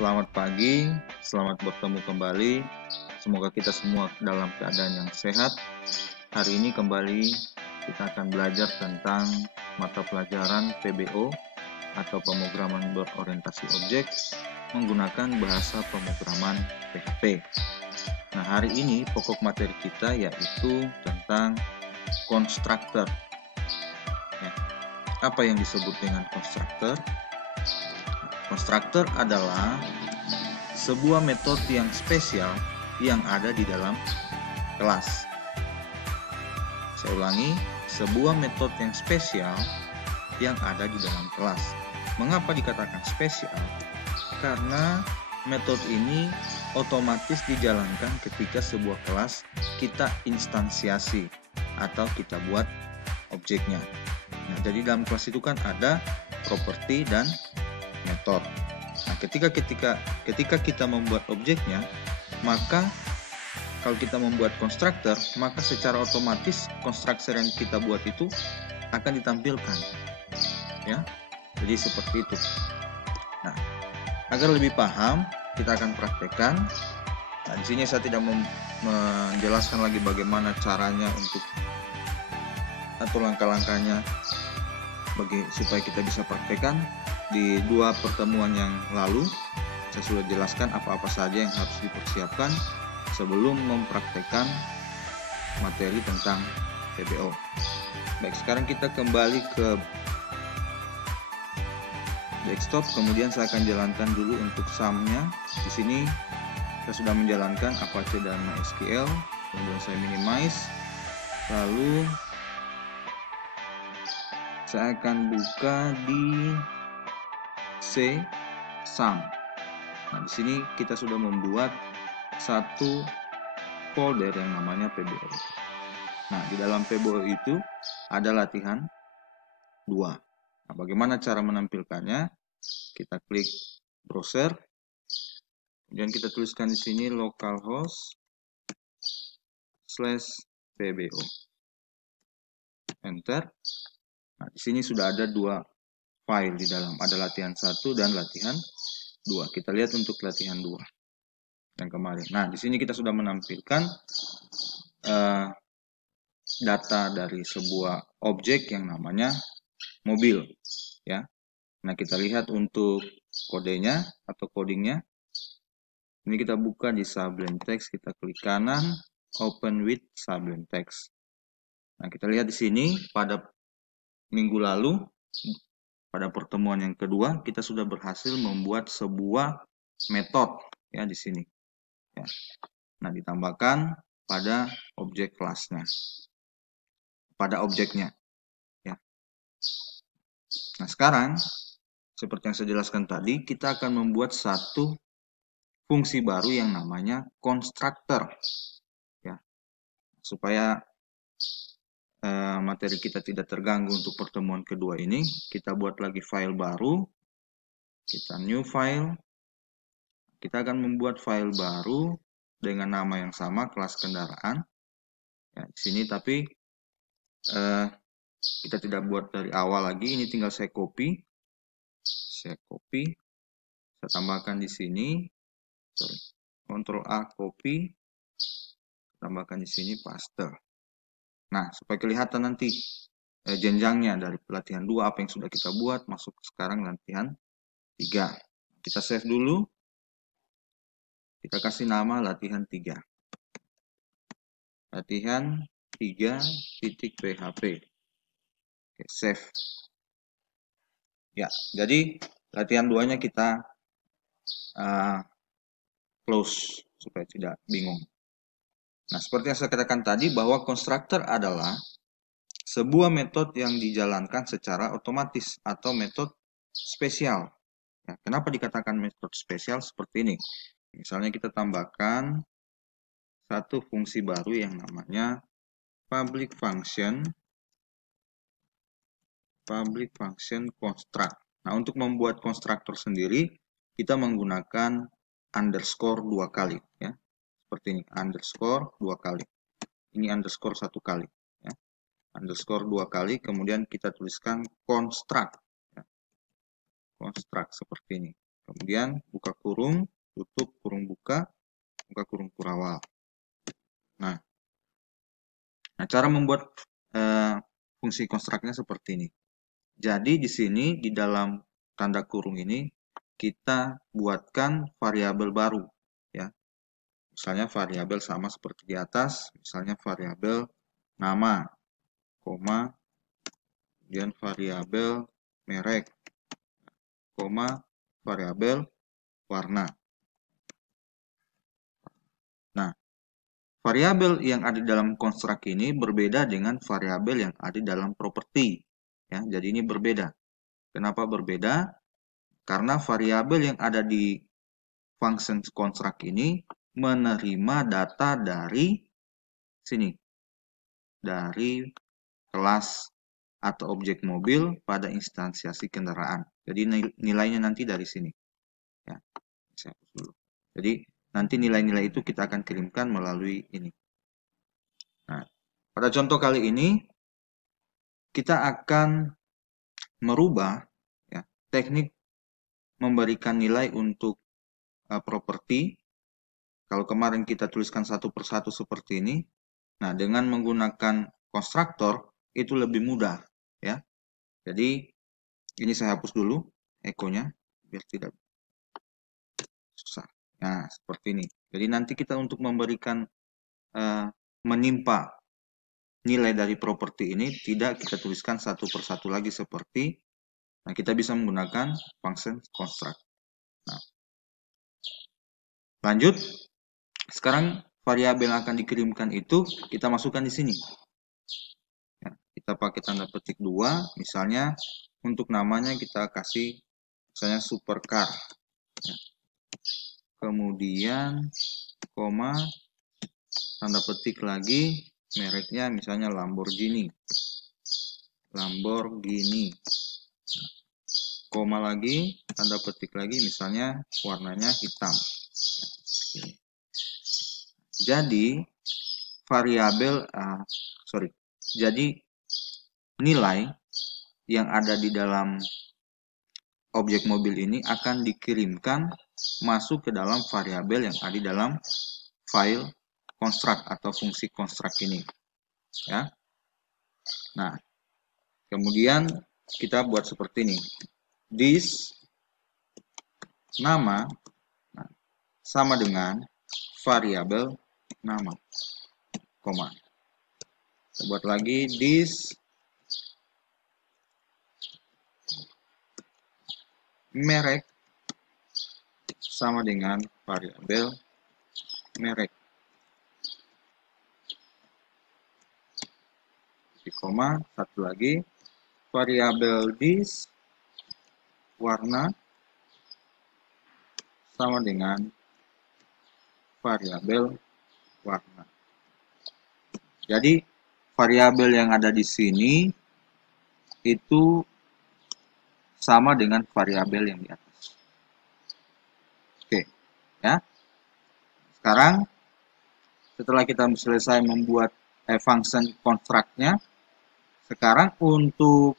Selamat pagi, selamat bertemu kembali. Semoga kita semua dalam keadaan yang sehat. Hari ini kembali kita akan belajar tentang mata pelajaran PBO atau pemrograman berorientasi objek menggunakan bahasa pemrograman PHP. Nah, hari ini pokok materi kita yaitu tentang constructor. Ya. Apa yang disebut dengan constructor? Constructor adalah sebuah metode yang spesial yang ada di dalam kelas. Saya ulangi, sebuah metode yang spesial yang ada di dalam kelas. Mengapa dikatakan spesial? Karena metode ini otomatis dijalankan ketika sebuah kelas kita instansiasi atau kita buat objeknya. Nah, jadi dalam kelas itu kan ada properti dan metode. Nah, ketika kita membuat objeknya, maka kalau kita membuat konstruktor, maka secara otomatis konstruktor yang kita buat itu akan ditampilkan. Ya. Jadi seperti itu. Nah, agar lebih paham, kita akan praktekkan. Nah, di sini saya tidak menjelaskan lagi bagaimana caranya untuk atau langkah-langkahnya supaya kita bisa praktekkan. Di dua pertemuan yang lalu saya sudah jelaskan apa-apa saja yang harus dipersiapkan sebelum mempraktekkan materi tentang PBO. Baik, sekarang kita kembali ke desktop, kemudian saya akan jalankan dulu untuk sum-nya. Di sini saya sudah menjalankan Apache dan MySQL, kemudian saya minimize, lalu saya akan buka di C sum. Nah, di sini kita sudah membuat satu folder yang namanya PBO. Nah, di dalam PBO itu ada latihan 2. Nah, bagaimana cara menampilkannya? Kita klik browser, kemudian kita tuliskan di sini localhost/pbo. Enter. Nah, di sini sudah ada 2 file di dalam, ada latihan 1 dan latihan 2. Kita lihat untuk latihan 2 yang kemarin. Nah, di sini kita sudah menampilkan data dari sebuah objek yang namanya mobil, ya. Nah, kita lihat untuk kodenya atau codingnya. Ini kita buka di Sublime Text, kita klik kanan, open with Sublime Text. Nah, kita lihat di sini pada minggu lalu, pada pertemuan yang kedua, kita sudah berhasil membuat sebuah metode, ya, di sini. Ya. Nah, ditambahkan pada objek kelasnya, pada objeknya. Ya. Nah, sekarang seperti yang saya jelaskan tadi, kita akan membuat satu fungsi baru yang namanya constructor. Ya. Supaya materi kita tidak terganggu untuk pertemuan kedua ini, kita buat lagi file baru. Kita new file. Kita akan membuat file baru dengan nama yang sama, kelas kendaraan. Ya, di sini tapi kita tidak buat dari awal lagi, ini tinggal saya copy. Saya tambahkan di sini. Ctrl A copy, tambahkan di sini paste. Nah, supaya kelihatan nanti jenjangnya dari latihan 2 apa yang sudah kita buat, masuk sekarang latihan 3. Kita save dulu. Kita kasih nama latihan 3. Latihan 3.php. Oke, save. Ya, jadi latihan 2-nya kita close supaya tidak bingung. Nah, seperti yang saya katakan tadi bahwa constructor adalah sebuah metode yang dijalankan secara otomatis atau metode spesial. Ya, kenapa dikatakan metode spesial seperti ini? Misalnya kita tambahkan satu fungsi baru yang namanya public function construct. Nah, untuk membuat konstruktor sendiri kita menggunakan underscore 2 kali, ya. Seperti ini, underscore 2 kali. Ini underscore 1 kali, ya. Underscore 2 kali, kemudian kita tuliskan construct, ya. Construct seperti ini. Kemudian buka kurung, tutup kurung buka kurung kurawal. Nah, cara membuat fungsi konstruknya seperti ini. Jadi di sini di dalam tanda kurung ini kita buatkan variabel baru, ya. Misalnya variabel sama seperti di atas, misalnya variabel nama, koma, kemudian variabel merek, koma, variabel warna. Nah, variabel yang ada dalam konstruk ini berbeda dengan variabel yang ada dalam properti. Ya, jadi ini berbeda. Kenapa berbeda? Karena variabel yang ada di function konstruk ini menerima data dari sini, dari kelas atau objek mobil pada instansiasi kendaraan. Jadi nilainya nanti dari sini. Ya, saya hapus dulu. Jadi nanti nilai-nilai itu kita akan kirimkan melalui ini. Nah, pada contoh kali ini kita akan merubah ya, teknik memberikan nilai untuk properti. Kalau kemarin kita tuliskan satu persatu seperti ini, nah dengan menggunakan konstruktor itu lebih mudah, ya. Jadi ini saya hapus dulu ekonya biar tidak susah. Nah seperti ini. Jadi nanti kita untuk memberikan menimpa nilai dari properti ini tidak kita tuliskan satu persatu lagi seperti, nah kita bisa menggunakan function construct. Nah, lanjut. Sekarang variabel yang akan dikirimkan itu kita masukkan di sini. Ya, kita pakai tanda petik 2, misalnya untuk namanya kita kasih misalnya supercar. Ya. Kemudian koma tanda petik lagi mereknya misalnya Lamborghini. Lamborghini. Koma lagi tanda petik lagi misalnya warnanya hitam. Ya. Jadi variabel jadi nilai yang ada di dalam objek mobil ini akan dikirimkan masuk ke dalam variabel yang ada di dalam file construct atau fungsi construct ini, ya. Nah, kemudian kita buat seperti ini. This nama sama dengan variabel nama, koma. Kita buat lagi this merek sama dengan variabel merek. Di koma, satu lagi variabel this warna sama dengan variabel warna. Jadi variabel yang ada di sini itu sama dengan variabel yang di atas. Oke, ya. Sekarang setelah kita selesai membuat function construct-nya, sekarang untuk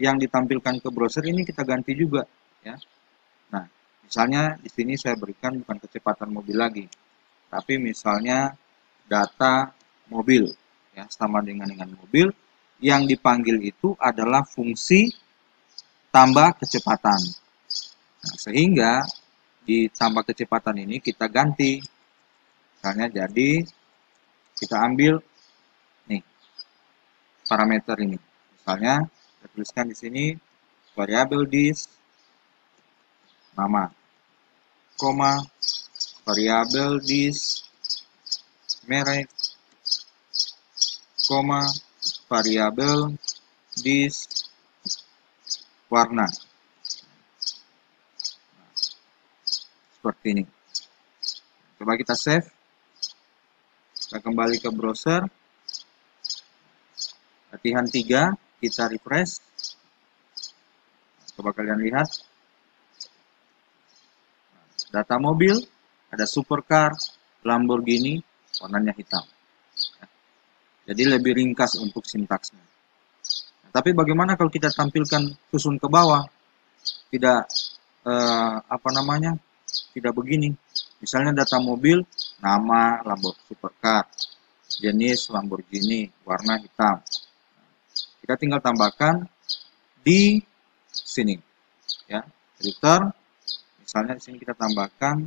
yang ditampilkan ke browser ini kita ganti juga, ya. Nah, misalnya di sini saya berikan bukan kecepatan mobil lagi, tapi misalnya data mobil, ya, sama dengan mobil. Yang dipanggil itu adalah fungsi tambah kecepatan. Nah, sehingga di tambah kecepatan ini kita ganti, misalnya jadi kita ambil nih parameter ini, misalnya kita tuliskan di sini variabel this nama, koma variabel this merek, koma variabel this warna. Seperti ini. Coba kita save. Kita kembali ke browser. Latihan 3, kita refresh. Coba kalian lihat. Data mobil, ada supercar, Lamborghini, warnanya hitam. Jadi lebih ringkas untuk sintaksnya. Tapi bagaimana kalau kita tampilkan susun ke bawah? Tidak tidak begini. Misalnya data mobil, nama Lamborghini Supercar, jenis Lamborghini, warna hitam. Kita tinggal tambahkan di sini, ya. Filter, misalnya di sini kita tambahkan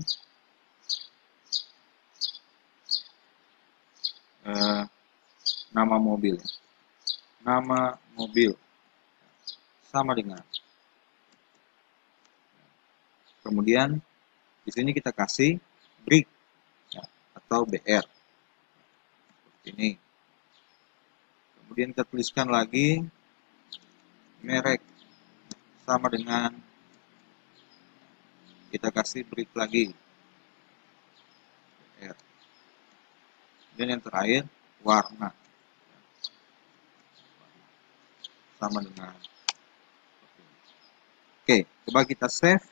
nama mobil, sama dengan. Kemudian di sini kita kasih BRIC, ya, atau BR seperti ini. Kemudian kita tuliskan lagi merek, sama dengan, kita kasih BRIC lagi BR. Dan yang terakhir warna, sama dengan. Oke, coba kita save,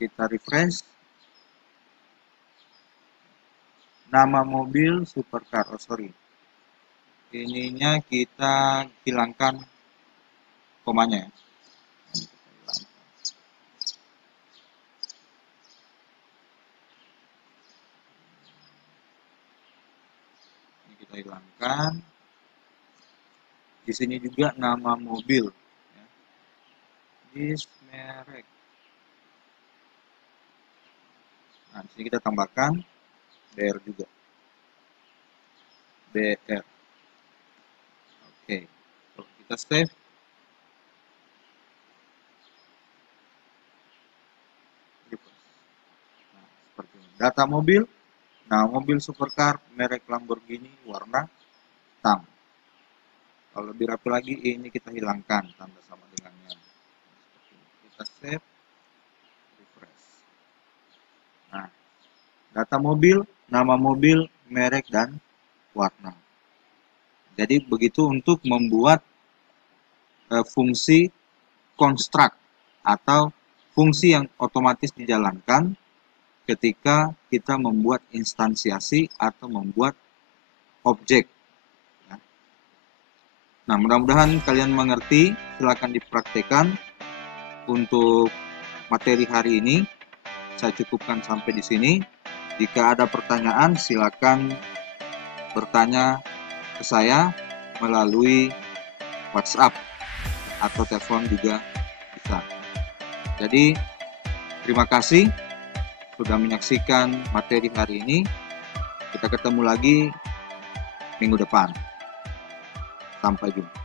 kita refresh. Nama mobil Supercar, ininya kita hilangkan komanya. Ini kita hilangkan. Di sini juga nama mobil, ya. Jenis merek. Nah, di sini kita tambahkan BR juga. BR. Oke. Kalau kita save. Nah, seperti ini. Data mobil. Nah, mobil Supercar merek Lamborghini warna hitam. Kalau lebih rapi lagi, ini kita hilangkan tanda sama dengannya. Kita save. Refresh. Nah, data mobil, nama mobil, merek, dan warna. Jadi begitu untuk membuat fungsi construct atau fungsi yang otomatis dijalankan ketika kita membuat instansiasi atau membuat objek. Nah, mudah-mudahan kalian mengerti. Silakan dipraktekkan. Untuk materi hari ini saya cukupkan sampai di sini. Jika ada pertanyaan, silakan bertanya ke saya melalui WhatsApp atau telepon juga bisa. Jadi, terima kasih sudah menyaksikan materi hari ini. Kita ketemu lagi minggu depan. Sampai jumpa.